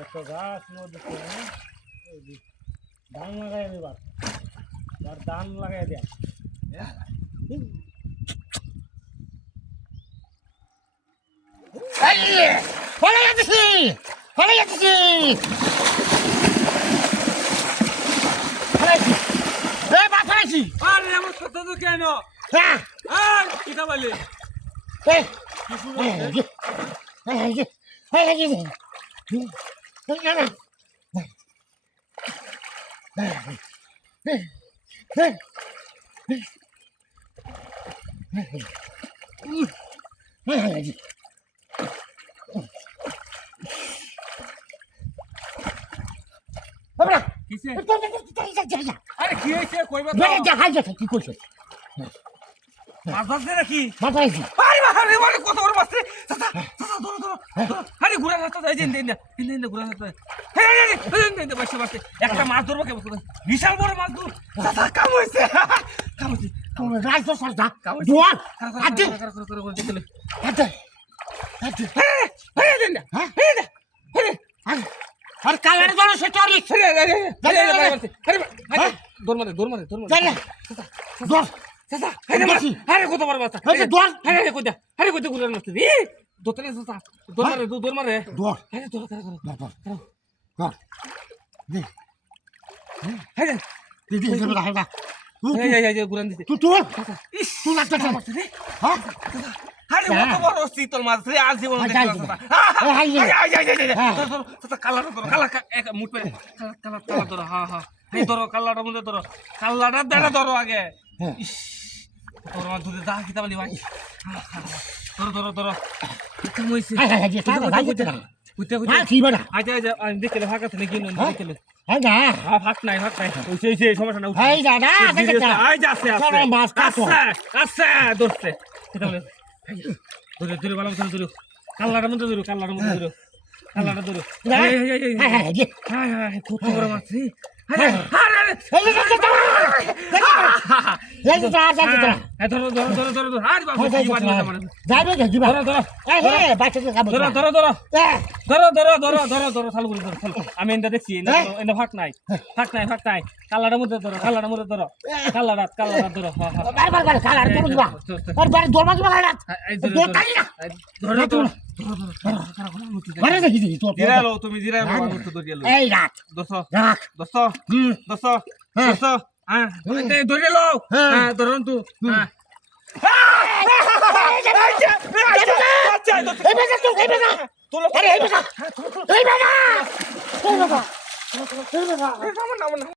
একটা গাছ নদীতে ধান লাগাই দেবার আর ধান লাগাই দেয়া ফলে যাচ্ছি আরে আমার কথা তো কেন আর কিটা বলে কি শুরু কিসে আরে কি হইছে কইবা তো কি করছো মাছ ধরছে নাকি মাথাইছি আরে আরে বলে কত বড় মাছ রে চাচা চাচা ধরো ধরো আরে ঘুরা রাস্তা যাই দেন ঘুরা রাস্তা দেন বসে বসে একটা মাছ ধরবো কেমন বিশাল বড় মাছ ধর চাচা কাম হইছে রাইছো সারদা দুয়ার আতে দেখলে আতে আতে আরে দেন আর কালার জন্য সে চরি দৌড় মারে জানে দর চাচা আরে কত বড় মাছ আরে দর আরে কইতে ঘুরে মাছ রে দোতলে চাচা দৌড় মারে দর আরে দৌড় দর দে আরে দিদি হেলা হেলা এই ঘুরান দিতে তুই তুই লাগতে রে হ্যাঁ আরে কত বড় শীতল মাছ রে আজ জীবন চাচা কালাটা ধরো কালা এক মুঠ পে কালা ধরো হ্যাঁ এই ধরো কাল্লাটা মধ্যে ধরো কাল্লাটা দেড়া ধরো আগে তোর মাছ ধরে যা খেতে পারি ভাই ধরো কেমন হয়েছে আমি দেখলে ফাঁকা থাকে কি দেখলে ফাঁক নাই সমস্যা না আচ্ছা ধরছে ধরে ভালো মতো ধরো কাল্লাটার মধ্যে ধরো কাল্লাটা ধরো কত বড় মাছ রে আমি এটা দেখছি ফাঁক নাই কাল্লাটার মধ্যে ধরো কাল্লাটা ধরো তুমি ধরে লো ধরুন তু